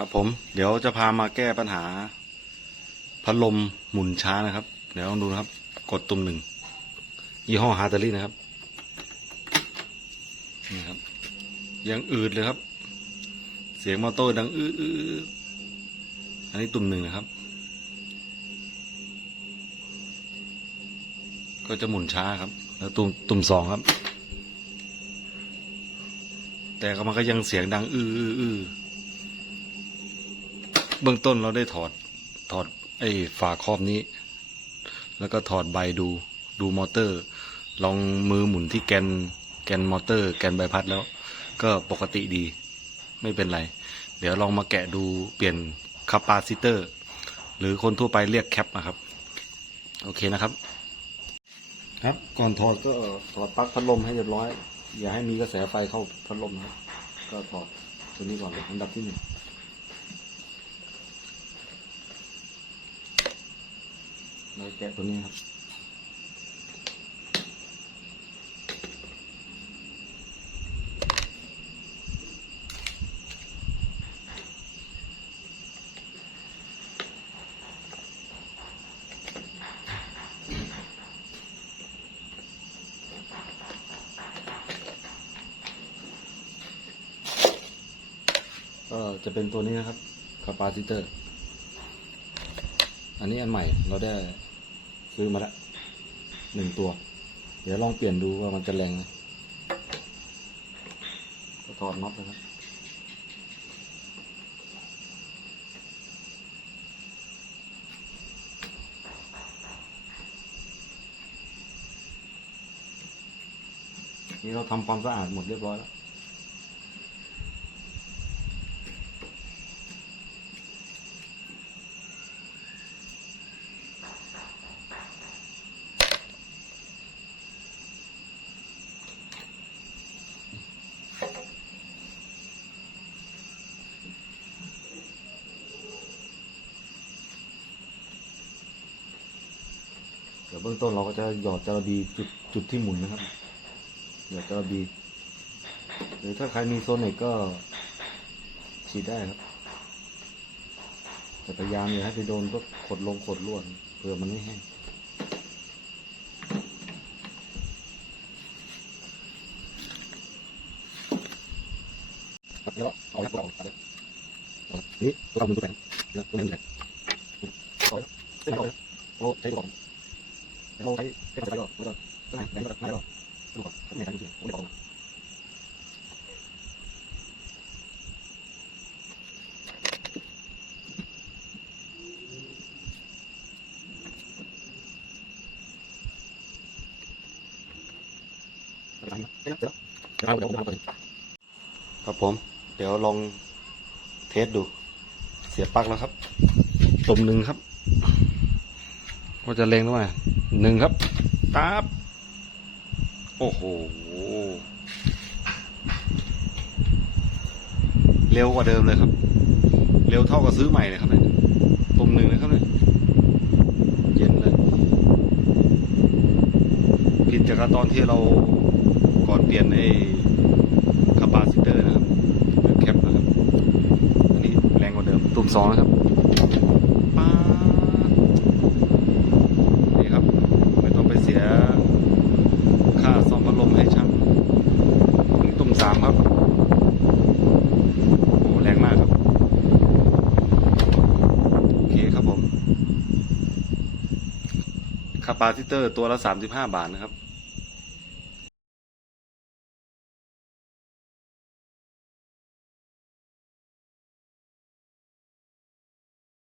ครับผมเดี๋ยวจะพามาแก้ปัญหา พัดลมหมุนช้านะครับ เดี๋ยวลองดูนะครับ กดตุ่มหนึ่งยี่ห้อฮาร์ตารี่นะครับนี่ครับ ยังอืดเลยครับ เสียงมอเตอร์ดังอืดอืดอืดอันนี้ตุ่มหนึ่งนะครับ ก็จะหมุนช้าครับ แล้วตุ่มตุ่มสองครับ แต่ก็มันก็ยังเสียงดังอืออื้ออื้อ เบื้องต้นเราได้ถอดถอดไอ้ฝาครอบนี้ แล้วก็ถอดใบดูดูมอเตอร์ ลองมือหมุนที่แกนแกนมอเตอร์ แกนใบพัดแล้ว ก็ปกติดี ไม่เป็นไร เดี๋ยวลองมาแกะดูเปลี่ยนคาปาซิเตอร์ หรือคนทั่วไปเรียกแคปนะครับ โอเคนะครับ ครับก่อนถอดก็ถอดปลั๊กพัดลมให้เรียบร้อย อย่าให้มีกระแสไฟเข้าพัดลมนะครับก็ถอดตัวนี้ก่อนอันดับที่หนึ่ง เราแกะตัวนี้ครับก็จะเป็นตัวนี้นะครับคาปาซิเตอร์ อันนี้อันใหม่เราได้ ซื้อมาแล้วหนึ่งตัว เดี๋ยวลองเปลี่ยนดูว่ามันจะแรงไหมถอดน็อตนะครับนี่เราทำความสะอาดหมดเรียบร้อยแล้ว เดี๋ยวเบื้องต้นเราก็จะหยอดจระบีจุดจุดที่หมุนนะครับ หยอดจระบีหรือถ้าใครมีโซนิกก็ฉีดได้ครับแต่พยายามอย่าให้ไปโดนก็ขดลงขดลวดเพื่อมันไม่แห้งครับแล้วเอาแล้วเอาแล้วนี่ตัวเราดูตัวแข็งตัวแข็งตัวแข็งเอาแล้วเส้นเอาแล้วโอ้ใช้ตัวก่อน เราใช้ใช้ภาษาไทยก็ก็ก็ไหนไหนก็ไหนก็ดูก่อนไม่ใช่จริงๆผมไม่บอกครับผม เดี๋ยวลองเทสดู เสียปลั๊กแล้วครับตุ่มหนึ่งครับก็จะเล็งด้วย หนึ่งครับตาบโอ้โห เร็วกว่าเดิมเลยครับ เร็วเท่ากับซื้อใหม่เลยครับเนี่ยตุ่มหนึ่งเลยครับเนี่ยเย็นเลยผิดจากตอนที่เราก่อนเปลี่ยนไอ้คาปาซิเตอร์นะครับแคปนะครับ อันนี้แรงกว่าเดิมตุ่มสองนะครับป้าด นี่ครับ ไม่ต้องไปเสีย ค่าซ่อมพัดลมให้ช่างถึงตุ่มสามครับ โอ้แรงมากครับ โอเค คาปาซิเตอร์ตัวละสามสิบห้าบาทนะครับ